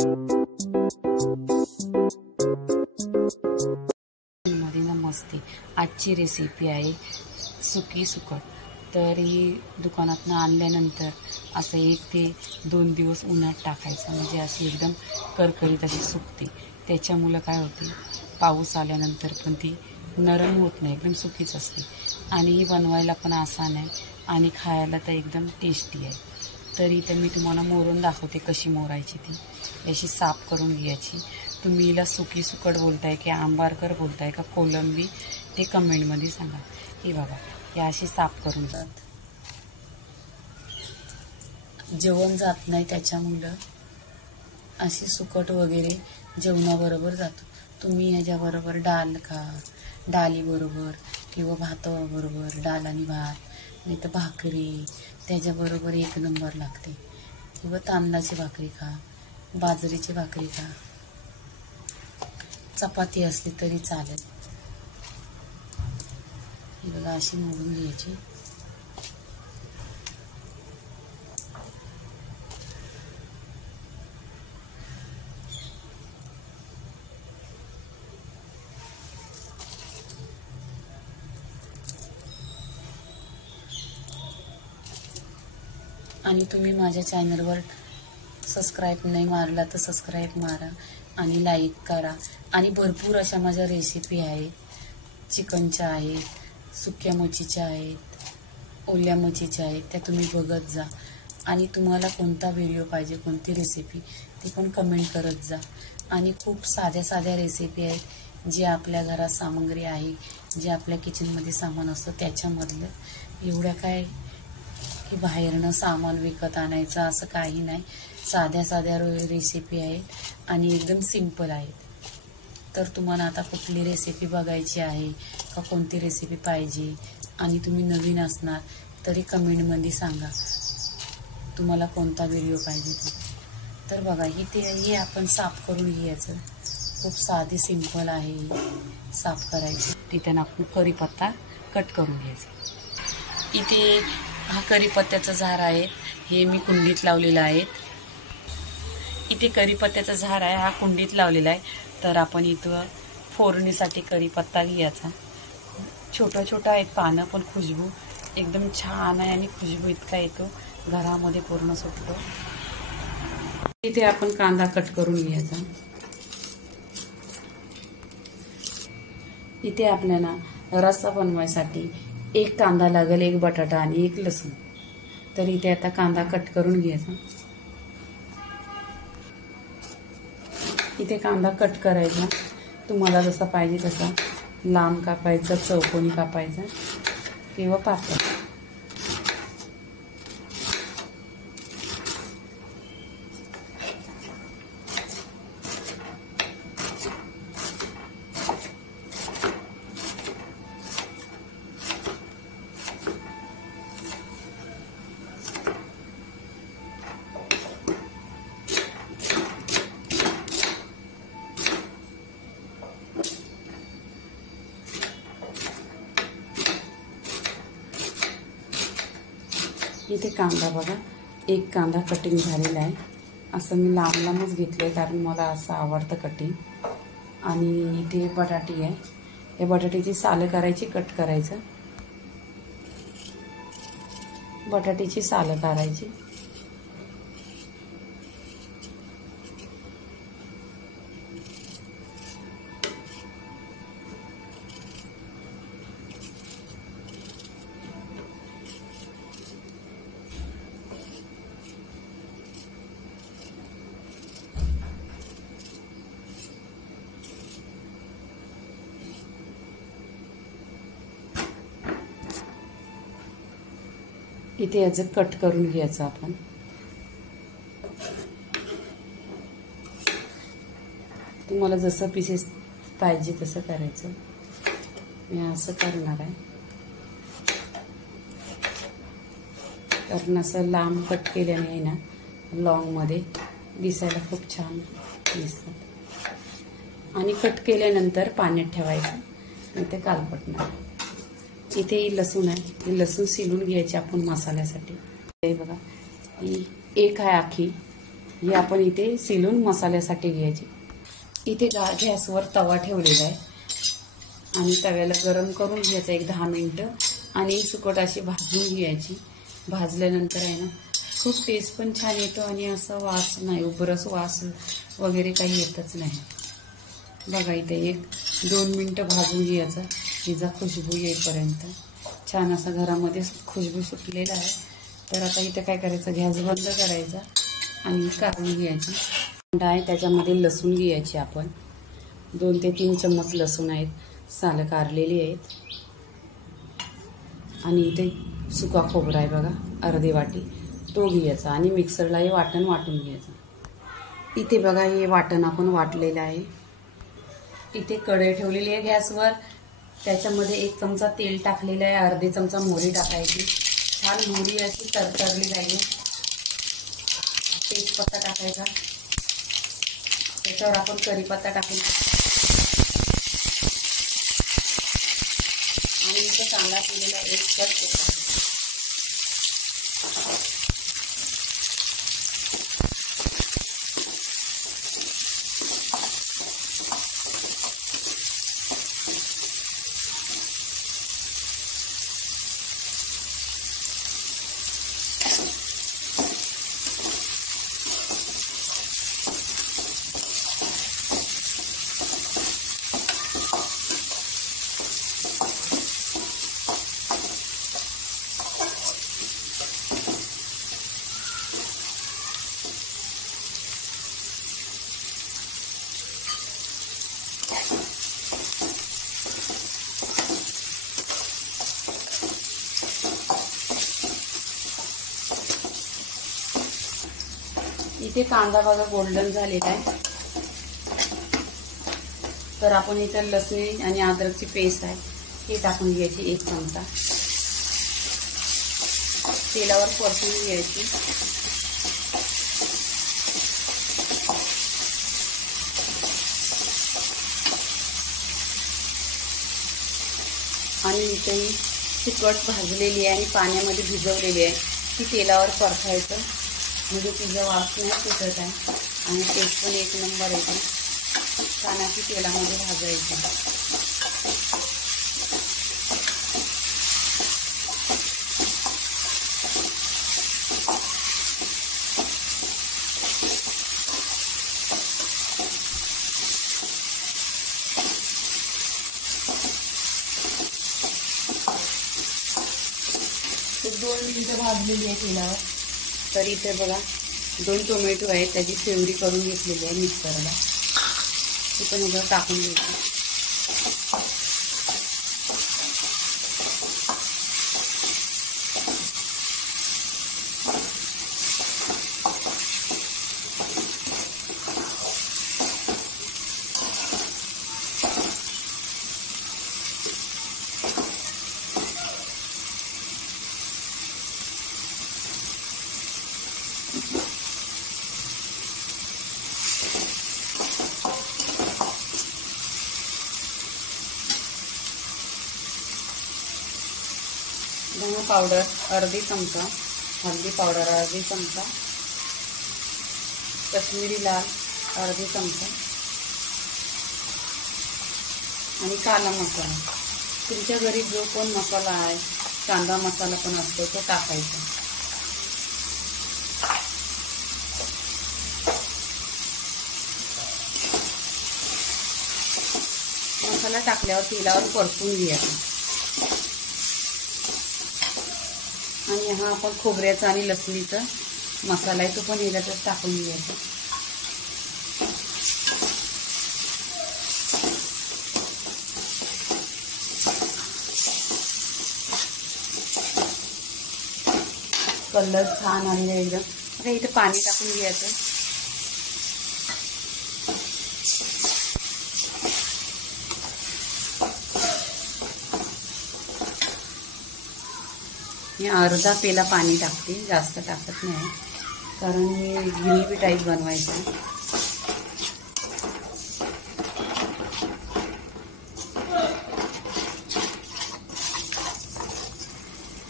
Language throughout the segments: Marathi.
मध्ये नमस्ते. आजची रेसिपी आहे सुकी सुकट. तर ही दुकानातून आणल्यानंतर असं 1 ते 2 दिवस उन्हात टाकायचं, म्हणजे अशी एकदम करकरीत अशी सुकते. त्याच्यामुळं काय होते, पाऊस आल्यानंतर पण ती नरम होत नाही, एकदम सुकीच असते. आणि ही बनवायला पण आसान आहे आणि खायला तर एकदम टेस्टी आहे. तर इथे मी तुम्हाला मोरून दाखवते कशी मोरायची. ती अशी साफ करून घ्यायची. तुम्ही हिला सुकी सुकट बोलताय की आंबारकर बोलताय का कोलंबी, ते कमेंटमध्ये सांगा. हे बघा, हे अशी साफ करून जात. जेवण जात नाही त्याच्यामुळं अशी सुकट वगैरे जेवणाबरोबर जातो. तुम्ही ह्याच्याबरोबर डाळ खा, डाळीबरोबर किंवा भाताबरोबर, डाळ आणि भात, नाही तर भाकरी त्याच्याबरोबर 1 नंबर लागते. किंवा तांदळाची भाकरी खा, बाजरीची भाकरी खा, चपाती असली तरी चालेल. ही बघा अशी मोडून घ्यायची. आणि तुम्ही माझ्या चॅनलवर सबस्क्राईब नाही मारला तर सबस्क्राईब मारा आणि लाईक करा. आणि भरपूर अशा माझ्या रेसिपी आहेत. चिकनच्या आहेत, सुक्या मच्छीच्या आहेत, ओल्या मच्छीच्या आहेत, त्या तुम्ही बघत जा. आणि तुम्हाला कोणता व्हिडिओ पाहिजे, कोणती रेसिपी, ती पण कमेंट करत जा. आणि खूप साध्या साध्या रेसिपी आहेत, जे आपल्या घरात सामग्री आहे, जे आपल्या किचनमध्ये सामान असतं त्याच्यामधलं. एवढ्या काय की बाहेरनं सामान विकत आणायचं असं काही नाही. साध्या साध्या रेसिपी आहेत आणि एकदम सिंपल आहेत. तर तुम्हाला आता कुठली रेसिपी बघायची आहे का कोणती रेसिपी पाहिजे, आणि तुम्ही नवीन असणार तरी कमेंटमध्ये सांगा तुम्हाला कोणता व्हिडिओ पाहिजे ते. तर बघा, हे आपण साफ करून घ्यायचं. खूप साधी सिंपल आहे, साफ करायची. तिथे आपण कढीपत्ता कट करून घ्यायचा. इथे हा कढीपत्त्याचं झाड आहे, हे मी कुंडीत लावलेलं आहे. इथे कढीपत्त्याचं झाड आहे, हा कुंडीत लावलेला आहे. तर आपण इथं फोडणीसाठी कढीपत्ता घ्यायचा. छोटं छोटं आहेत पानं, पण खुशबू एकदम छान आहे आणि खुशबू इतका येतो घरामध्ये पूर्ण सुटतो. इथे आपण कांदा कट करून घ्यायचा. इथे आपल्याला रस्सा बनवायसाठी 1 कांदा लागेल, 1 बटाटा आणि 1 लसूण. तर इथे आता कांदा कट करून घ्यायचा. इथे कांदा कट करायचा, तुम्हाला जसा पाहिजे तसा. लांब कापायचा, चौकोनी कापायचा किंवा पातळ. इथे कांदा बघा, 1 कांदा कटिंग झालेला आहे. असं मी लांब लांबच घेतलं आहे कारण मला असं आवडतं कटिंग. आणि इथे बटाटी आहे, या बटाट्याची सालं करायची, कट करायचं. बटाट्याची सालं करायची. इथे याचं कट करून घ्यायचं आपण. तुम्हाला जसं पीसेस पाहिजे तसं करायचं. मी असं करणार आहे कारण असं लांब कट केल्याने आहे ना, लॉंगमध्ये दिसायला खूप छान दिसतात. आणि कट केल्यानंतर पाण्यात ठेवायचं, नाही ते कालपटणार. इथे ही लसूण आहे, ही लसूण शिलून घ्यायची आपण मसाल्यासाठी. हे बघा, ही 1 आहे आखी, ही आपण इथे सिलून मसाल्यासाठी घ्यायची। इथे गॅसवर तवा ठेवलेला आहे आणि तव्याला गरम करून घ्यायचा 10 मिनिटं आणि सुकट अशी भाजून घ्यायची। भाजल्यानंतर आहे ना खूप टेस्ट पण छान येतो आणि असा वास नाही, उग्रस वास वगैरे काही येतच नाही। बघा इथे 1-2 मिनिटं भाजून घ्यायचा, हिचा खुशबू येईपर्यंत। छान असा घरामध्ये खुशबू सुटलेला आहे। तर आता इथे काय करायचं, गॅस बंद करायचा आणि काढून घ्यायची। आहे त्याच्यामध्ये लसूण घ्यायची आपण, 2 ते 3 चम्मच लसूण आहेत, सालं कारलेली आहेत। आणि इथे सुका खोबरा आहे बघा, अर्धी वाटी, तो घ्यायचा आणि मिक्सरला हे वाटण वाटून घ्यायचं। इथे बघा हे वाटण आपण वाटलेलं आहे। इथे कढई ठेवलेली आहे गॅसवर, त्याच्यामध्ये 1 चमचा तेल टाकलेलं आहे, अर्धी चमचा मोहरी टाकायची। छान मोहरी अशी तरतरली पाहिजे। तेजपत्ता टाकायचा, त्याच्यावर आपण कढीपत्ता टाकायचा आणि इथे कांदा केलेला 1 कट। इथे कांदा बघा गोल्डन झालेला आहे। तर आपण इथे लसूण आणि अद्रकची पेस्ट आहे हे टाकून घ्यायची 1 चमचा, तेलावर परतून घ्यायची। आणि इथे ही सुकट भाजलेली आहे आणि पाण्यामध्ये भिजवलेली आहे, ती तेलावर परतायचं म्हणजे तिचा वास नाही सुटत आहे आणि टेस्ट पण 1 नंबर येते। छान अशी तेलामध्ये भाजायची। तर 2 मिनिटं भाजलेली आहे तेलावर। तर इथे बघा 2 टोमॅटो आहेत, त्याची प्युरी करून घेतलेली आहे मिक्सरला, ती पण ह्याच्यावर टाकून घ्यायची। धना पावडर अर्धी चमचा, हळदी पावडर अर्धी चमचा, कश्मीरी लाल अर्धी चमचा आणि काला मसाला। तुमच्या घरी जो कोण मसाला आहे, कांदा मसाला पण असतो तो टाकायचा। मसाला टाकल्यावर तेलावर परतून घ्यायचा आणि हा आपण खोबऱ्याचा आणि लसणीचा मसाला आहे तो पण ह्याच्यात टाकून घ्यायचा। कलर छान आलेला एकदम। आता इथे पाणी टाकून घ्यायचं। मी अर्धा पेला पाणी टाकते, जास्त टाकत नाही कारण मी ग्रेव्ही टाईप बनवायचं आहे।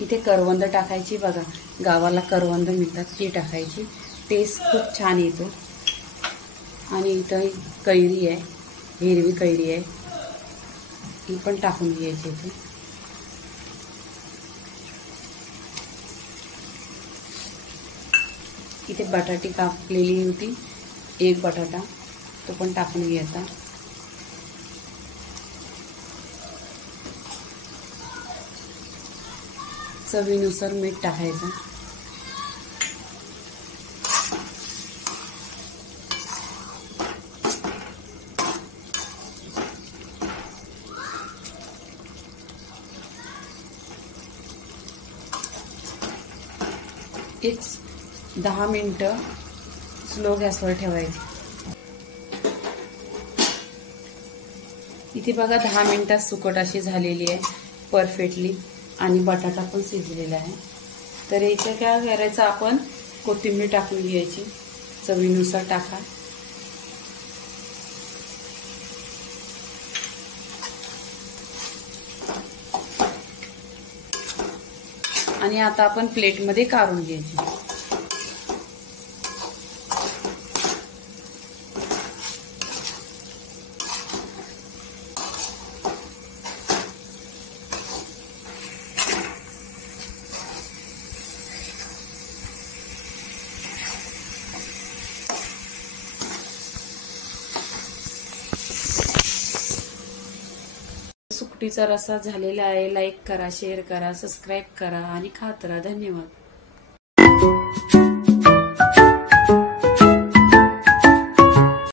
इथे करवंद टाकायची बघा, गावाला करवंद मिळतात ती टाकायची टेस्ट खूप छान येतो. आणि इथं कैरी आहे, हिरवी कैरी आहे, ही पण टाकून घ्यायची इथे. इथे बटाटी कापलेली होती, एक बटाटा, तो पण टाकून घ्यायचा. चवीनुसार मीठ टाकायचं. एक 10 मिनिटं स्लो गॅसवर ठेवायची. इथे बघा 10 मिनिटात सुकट अशी झालेली आहे परफेक्टली आणि बटाटा पण शिजलेला आहे. तर इथे काय करायचं, आपण कोथिंबीर टाकून घ्यायची, चवीनुसार टाका. आणि आता आपण प्लेटमध्ये काढून घ्यायची. सुकटीचा रस्सा झालेला आहे. लाईक करा, शेअर करा, सबस्क्राईब करा आणि खात राहा. धन्यवाद.